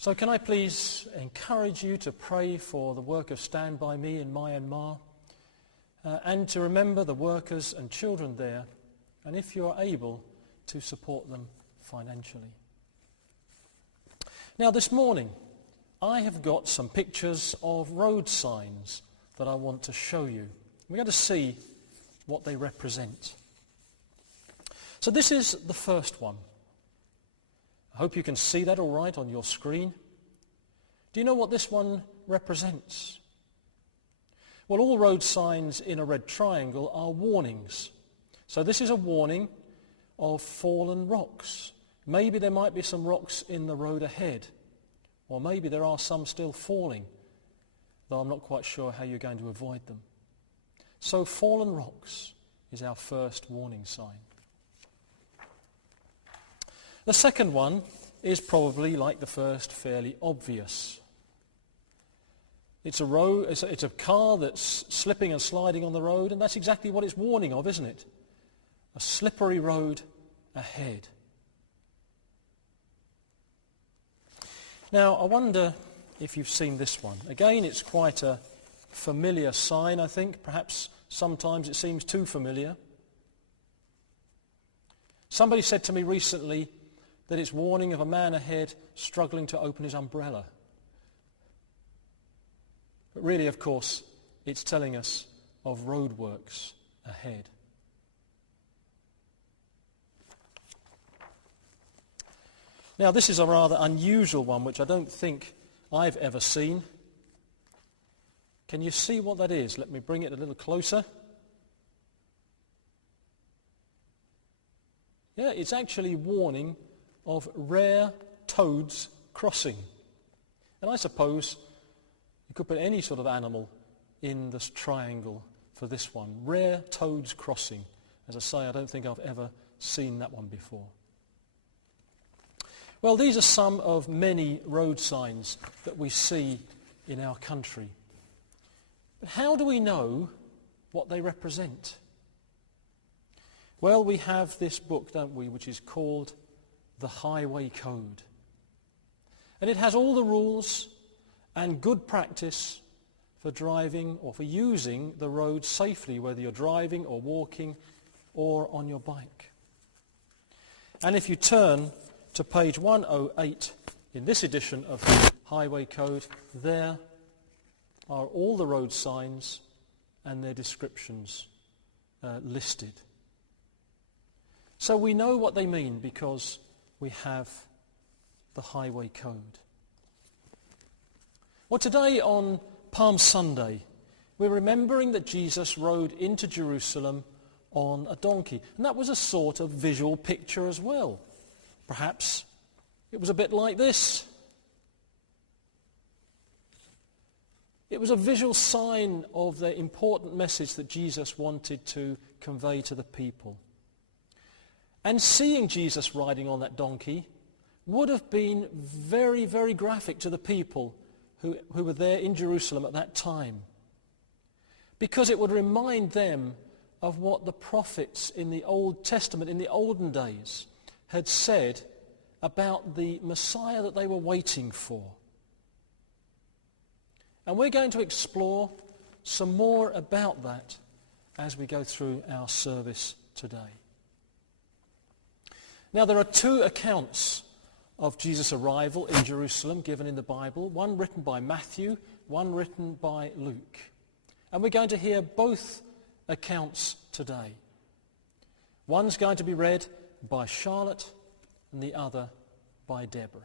So can I please encourage you to pray for the work of Stand By Me in Myanmar and to remember the workers and children there, and if you are able, to support them financially. Now this morning I have got some pictures of road signs that I want to show you. We're going to see what they represent. So this is the first one. I hope you can see that all right on your screen. Do you know what this one represents? Well, all road signs in a red triangle are warnings. So this is a warning of fallen rocks. Maybe there might be some rocks in the road ahead, or maybe there are some still falling, though I'm not quite sure how you're going to avoid them. So fallen rocks is our first warning sign. The second one is probably, like the first, fairly obvious. It's a car that's slipping and sliding on the road, and that's exactly what it's warning of, isn't it? A slippery road ahead. Now, I wonder if you've seen this one. Again, it's quite a familiar sign, I think. Perhaps sometimes it seems too familiar. Somebody said to me recently that it's warning of a man ahead struggling to open his umbrella. But really, of course, it's telling us of roadworks ahead. Now, this is a rather unusual one, which I don't think I've ever seen. Can you see what that is? Let me bring it a little closer. Yeah, it's actually warning of rare toads crossing. And I suppose you could put any sort of animal in this triangle for this one. Rare toads crossing. As I say, I don't think I've ever seen that one before. Well, these are some of many road signs that we see in our country. But how do we know what they represent? Well, we have this book, don't we, which is called the Highway Code. And it has all the rules and good practice for driving or for using the road safely, whether you're driving or walking or on your bike. And if you turn to page 108 in this edition of the Highway Code, there are all the road signs and their descriptions listed. So we know what they mean because we have the Highway Code. Well, today on Palm Sunday, we're remembering that Jesus rode into Jerusalem on a donkey. And that was a sort of visual picture as well. Perhaps it was a bit like this. It was a visual sign of the important message that Jesus wanted to convey to the people. And seeing Jesus riding on that donkey would have been very, very graphic to the people who were there in Jerusalem at that time, because it would remind them of what the prophets in the Old Testament, in the olden days, had said about the Messiah that they were waiting for. And we're going to explore some more about that as we go through our service today. Now, there are two accounts of Jesus' arrival in Jerusalem given in the Bible, one written by Matthew, one written by Luke. And we're going to hear both accounts today. One's going to be read by Charlotte and the other by Deborah.